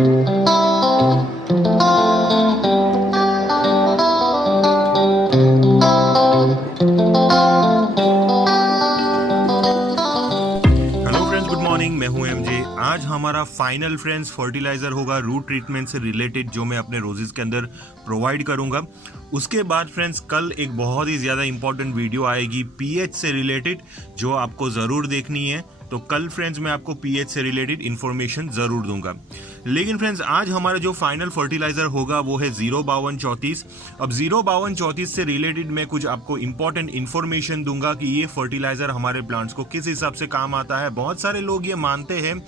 मैं हूं एमजे। आज हमारा फाइनल फ्रेंड्स फर्टिलाइजर होगा रूट ट्रीटमेंट से रिलेटेड, जो मैं अपने रोजेस के अंदर प्रोवाइड करूंगा। उसके बाद फ्रेंड्स कल एक बहुत ही ज़्यादा इंपॉर्टेंट वीडियो आएगी पीएच से रिलेटेड, जो आपको ज़रूर देखनी है। तो कल फ्रेंड्स मैं आपको पीएच से रिलेटेड इन्फॉर्मेशन ज़रूर दूंगा। लेकिन फ्रेंड्स आज हमारा जो फाइनल फर्टिलाइजर होगा वो है 05234। अब 05234 से रिलेटेड मैं कुछ आपको इंपॉर्टेंट इन्फॉर्मेशन दूंगा कि ये फर्टिलाइजर हमारे प्लांट्स को किस हिसाब से काम आता है। बहुत सारे लोग ये मानते हैं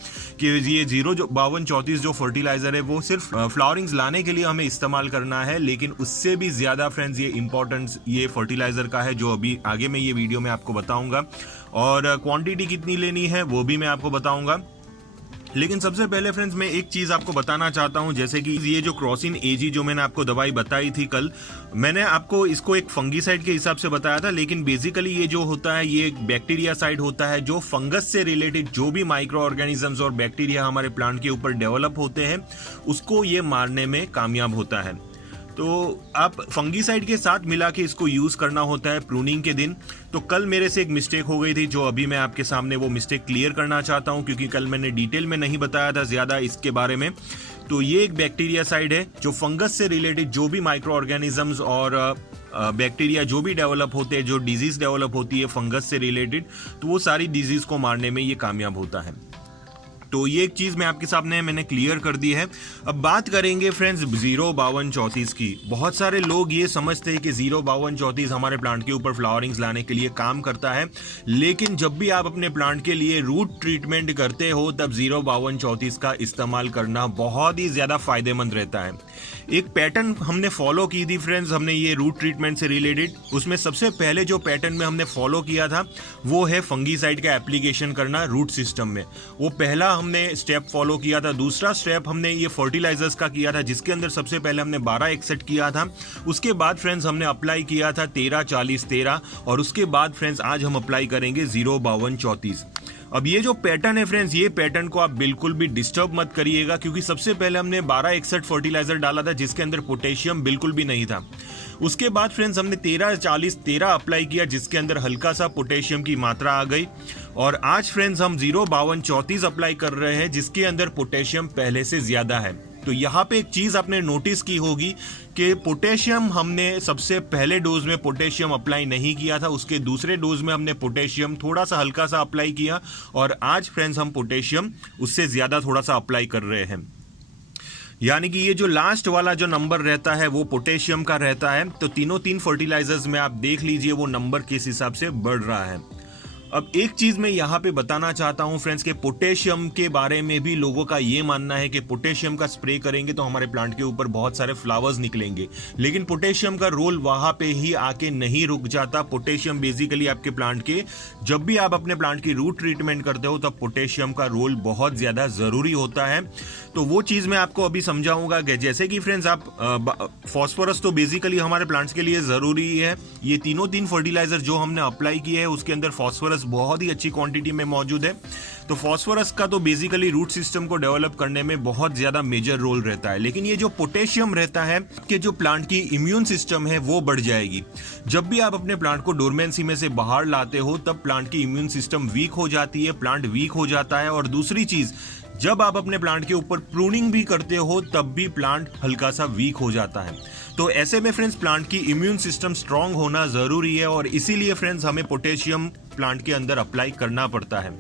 कि ये 05234 जो फर्टिलाइजर है वो सिर्फ फ्लावरिंग्स लाने के लिए हमें इस्तेमाल करना है, लेकिन उससे भी ज़्यादा फ्रेंड्स ये इंपॉर्टेंस ये फर्टिलाइजर का है, जो अभी आगे मैं ये वीडियो में आपको बताऊंगा। और क्वांटिटी कितनी लेनी है वो भी मैं आपको बताऊंगा। लेकिन सबसे पहले फ्रेंड्स मैं एक चीज आपको बताना चाहता हूं, जैसे कि ये जो क्रॉसिन एजी जो मैंने आपको दवाई बताई थी कल, मैंने आपको इसको एक फंगीसाइड के हिसाब से बताया था, लेकिन बेसिकली ये जो होता है ये एक बैक्टीरिया साइड होता है, जो फंगस से रिलेटेड जो भी माइक्रो ऑर्गेनिजम्स और बैक्टीरिया हमारे प्लांट के ऊपर डेवलप होते हैं उसको ये मारने में कामयाब होता है। तो आप फंगीसाइड के साथ मिला के इसको यूज करना होता है प्रूनिंग के दिन। तो कल मेरे से एक मिस्टेक हो गई थी, जो अभी मैं आपके सामने वो मिस्टेक क्लियर करना चाहता हूं, क्योंकि कल मैंने डिटेल में नहीं बताया था ज्यादा इसके बारे में। तो ये एक बैक्टीरिया साइड है जो फंगस से रिलेटेड जो भी माइक्रो ऑर्गेनिजम्स और बैक्टीरिया जो भी डेवलप होते हैं, जो डिजीज डेवलप होती है फंगस से रिलेटेड, तो वो सारी डिजीज को मारने में ये कामयाब होता है। तो ये एक चीज मैं आपके सामने मैंने क्लियर कर दी है। अब बात करेंगे फ्रेंड्स 05234 की। बहुत सारे लोग ये समझते हैं कि 05234 हमारे प्लांट के ऊपर फ्लावरिंग्स लाने के लिए काम करता है, लेकिन जब भी आप अपने प्लांट के लिए रूट ट्रीटमेंट करते हो तब 05234 का इस्तेमाल करना बहुत ही ज्यादा फायदेमंद रहता है। एक पैटर्न हमने फॉलो की थी फ्रेंड्स, हमने ये रूट ट्रीटमेंट से रिलेटेड, उसमें सबसे पहले जो पैटर्न में हमने फॉलो किया था वो है फंगीसाइड का एप्लीकेशन करना रूट सिस्टम में। वो पहला हमने स्टेप फॉलो किया था। दूसरा स्टेप हमने ये फर्टिलाइजर्स का किया था, जिसके अंदर सबसे पहले हमने 12 एक्सेट किया था। उसके बाद फ्रेंड्स हमने अप्लाई किया था 13-40-13, और उसके बाद फ्रेंड्स आज हम अप्लाई करेंगे 05234। अब ये जो पैटर्न है फ्रेंड्स, ये पैटर्न को आप बिल्कुल भी डिस्टर्ब मत करिएगा, क्योंकि सबसे पहले हमने 1261 फर्टिलाइजर डाला था जिसके अंदर पोटेशियम बिल्कुल भी नहीं था। उसके बाद फ्रेंड्स हमने 13-40-13 अप्लाई किया, जिसके अंदर हल्का सा पोटेशियम की मात्रा आ गई। और आज फ्रेंड्स हम 05234 अप्लाई कर रहे हैं, जिसके अंदर पोटेशियम पहले से ज्यादा है। तो यहाँ पे एक चीज आपने नोटिस की होगी कि पोटेशियम हमने सबसे पहले डोज में पोटेशियम अप्लाई नहीं किया था, उसके दूसरे डोज में हमने पोटेशियम थोड़ा सा हल्का सा अप्लाई किया, और आज फ्रेंड्स हम पोटेशियम उससे ज्यादा थोड़ा सा अप्लाई कर रहे हैं। यानी कि ये जो लास्ट वाला जो नंबर रहता है वो पोटेशियम का रहता है। तो तीन फर्टिलाइजर्स में आप देख लीजिए वो नंबर किस हिसाब से बढ़ रहा है। अब एक चीज मैं यहाँ पे बताना चाहता हूँ फ्रेंड्स के पोटेशियम के बारे में भी लोगों का ये मानना है कि पोटेशियम का स्प्रे करेंगे तो हमारे प्लांट के ऊपर बहुत सारे फ्लावर्स निकलेंगे, लेकिन पोटेशियम का रोल वहां पे ही आके नहीं रुक जाता। पोटेशियम बेसिकली आपके प्लांट के, जब भी आप अपने प्लांट की रूट ट्रीटमेंट करते हो तब पोटेशियम का रोल बहुत ज्यादा जरूरी होता है। तो वो चीज मैं आपको अभी समझाऊंगा। जैसे कि फ्रेंड्स आप फॉस्फोरस तो बेसिकली हमारे प्लांट्स के लिए जरूरी है। ये तीन फर्टिलाइजर जो हमने अप्लाई किए हैं उसके अंदर फॉस्फोरस बहुत ही अच्छी क्वांटिटी में मौजूद है। तो फॉस्फोरस का तो बेसिकली रूट सिस्टम को डेवलप करने में बहुत ज्यादा मेजर रोल रहता है, लेकिन ये जो पोटेशियम रहता है कि जो प्लांट की इम्यून सिस्टम है वो बढ़ जाएगी। जब भी आप अपने प्लांट को डोरमेंसी में से बाहर लाते हो तब प्लांट की इम्यून सिस्टम वीक हो जाती है, प्लांट वीक हो जाता है। और दूसरी चीज, जब आप अपने प्लांट के ऊपर प्रूनिंग भी करते हो तब भी प्लांट हल्का सा वीक हो जाता है। तो ऐसे में फ्रेंड्स प्लांट की इम्यून सिस्टम स्ट्रांग होना जरूरी है, और इसीलिए फ्रेंड्स हमें पोटेशियम प्लांट के अंदर अप्लाई करना पड़ता है।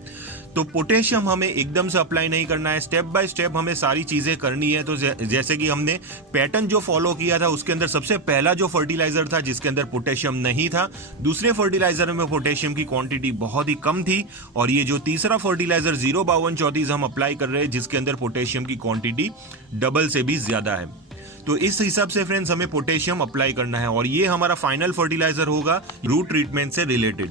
तो पोटेशियम हमें एकदम से अप्लाई नहीं करना है, स्टेप बाय स्टेप हमें सारी चीजें करनी है। तो जैसे कि हमने पैटर्न जो फॉलो किया था उसके अंदर सबसे पहला जो फर्टिलाइजर था जिसके अंदर पोटेशियम नहीं था, दूसरे फर्टिलाइजर में पोटेशियम की क्वांटिटी बहुत ही कम थी, और ये जो तीसरा फर्टिलाइजर 05234 हम अप्लाई कर रहे हैं जिसके अंदर पोटेशियम की क्वांटिटी डबल से भी ज्यादा है। तो इस हिसाब से फ्रेंड्स हमें पोटेशियम अप्लाई करना है, और ये हमारा फाइनल फर्टिलाइजर होगा रूट ट्रीटमेंट से रिलेटेड।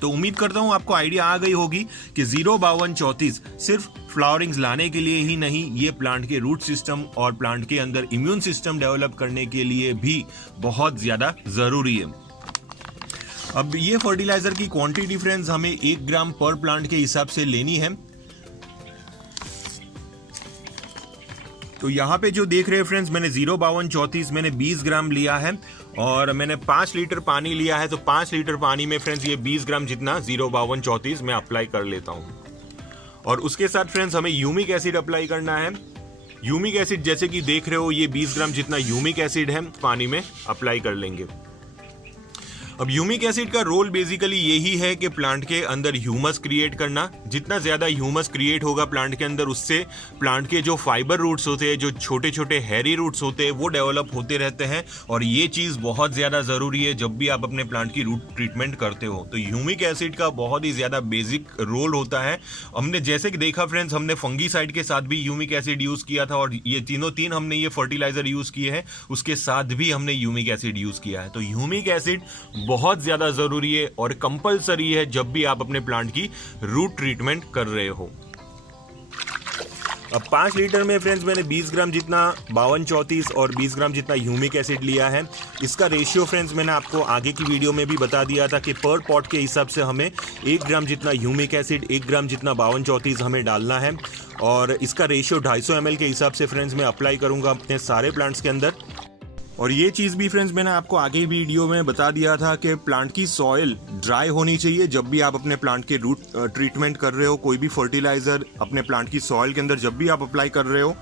तो उम्मीद करता हूं आपको आइडिया आ गई होगी कि 05234 सिर्फ फ्लावरिंग्स लाने के लिए ही नहीं, ये प्लांट के रूट सिस्टम और प्लांट के अंदर इम्यून सिस्टम डेवलप करने के लिए भी बहुत ज्यादा जरूरी है। अब ये फर्टिलाइजर की क्वांटिटी फ्रेंड्स हमें 1 ग्राम पर प्लांट के हिसाब से लेनी है। तो यहाँ पे जो देख रहे हैं फ्रेंड्स, मैंने 05234 मैंने 20 ग्राम लिया है और मैंने 5 लीटर पानी लिया है। तो 5 लीटर पानी में फ्रेंड्स ये 20 ग्राम जितना 05234 मैं अप्लाई कर लेता हूँ। और उसके साथ फ्रेंड्स हमें ह्यूमिक एसिड अप्लाई करना है। ह्यूमिक एसिड जैसे कि देख रहे हो, ये 20 ग्राम जितना ह्यूमिक एसिड है पानी में अप्लाई कर लेंगे। अब ह्यूमिक एसिड का रोल बेसिकली यही है कि प्लांट के अंदर ह्यूमस क्रिएट करना। जितना ज़्यादा ह्यूमस क्रिएट होगा प्लांट के अंदर, उससे प्लांट के जो फाइबर रूट्स होते हैं, जो छोटे छोटे हैरी रूट्स होते हैं, वो डेवलप होते रहते हैं। और ये चीज़ बहुत ज़्यादा ज़रूरी है जब भी आप अपने प्लांट की रूट ट्रीटमेंट करते हो। तो ह्यूमिक एसिड का बहुत ही ज़्यादा बेसिक रोल होता है। हमने जैसे कि देखा फ्रेंड्स, हमने फंगीसाइड के साथ भी ह्यूमिक एसिड यूज़ किया था और ये तीन हमने ये फर्टिलाइजर यूज़ किए हैं, उसके साथ भी हमने ह्यूमिक एसिड यूज़ किया है। तो ह्यूमिक एसिड बहुत ज्यादा जरूरी है और कंपलसरी है जब भी आप अपने प्लांट की रूट ट्रीटमेंट कर रहे हो। अब 5 लीटर में फ्रेंड्स मैंने 20 ग्राम जितना 5234 और 20 ग्राम जितना ह्यूमिक एसिड लिया है। इसका रेशियो फ्रेंड्स मैंने आपको आगे की वीडियो में भी बता दिया था कि पर पॉट के हिसाब से हमें 1 ग्राम जितना ह्यूमिक एसिड, 1 ग्राम जितना 5234 हमें डालना है। और इसका रेशियो 250 ml के हिसाब से फ्रेंड्स मैं अप्लाई करूंगा अपने सारे प्लांट्स के अंदर। और ये चीज़ भी फ्रेंड्स मैंने आपको आगे वीडियो में बता दिया था कि प्लांट की सॉइल ड्राई होनी चाहिए जब भी आप अपने प्लांट के रूट ट्रीटमेंट कर रहे हो। कोई भी फर्टिलाइजर अपने प्लांट की सॉइल के अंदर जब भी आप अप्लाई कर रहे हो,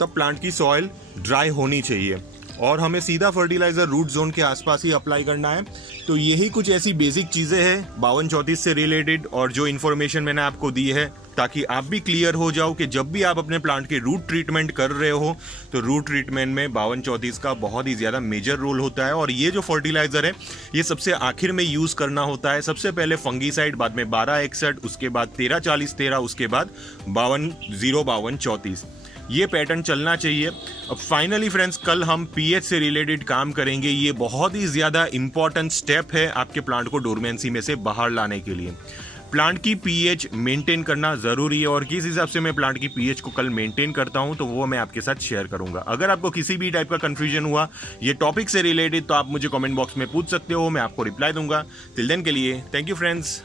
तब प्लांट की सॉइल ड्राई होनी चाहिए और हमें सीधा फर्टिलाइजर रूट जोन के आसपास ही अप्लाई करना है। तो यही कुछ ऐसी बेसिक चीज़ें हैं 5234 से रिलेटेड और जो इन्फॉर्मेशन मैंने आपको दी है, ताकि आप भी क्लियर हो जाओ कि जब भी आप अपने प्लांट के रूट ट्रीटमेंट कर रहे हो तो रूट ट्रीटमेंट में 5234 का बहुत ही ज़्यादा मेजर रोल होता है। और ये जो फर्टिलाइजर है ये सबसे आखिर में यूज़ करना होता है। सबसे पहले फंगीसाइड, बाद में 1261, उसके बाद 1340-13, उसके बाद 05234। ये पैटर्न चलना चाहिए। अब फाइनली फ्रेंड्स, कल हम पीएच से रिलेटेड काम करेंगे। ये बहुत ही ज़्यादा इंपॉर्टेंट स्टेप है आपके प्लांट को डोरमेंसी में से बाहर लाने के लिए। प्लांट की पीएच मेंटेन करना ज़रूरी है और किस हिसाब से मैं प्लांट की पीएच को कल मेंटेन करता हूं तो वो मैं आपके साथ शेयर करूंगा। अगर आपको किसी भी टाइप का कंफ्यूजन हुआ ये टॉपिक से रिलेटेड तो आप मुझे कमेंट बॉक्स में पूछ सकते हो, मैं आपको रिप्लाई दूंगा। टिल देन के लिए थैंक यू फ्रेंड्स।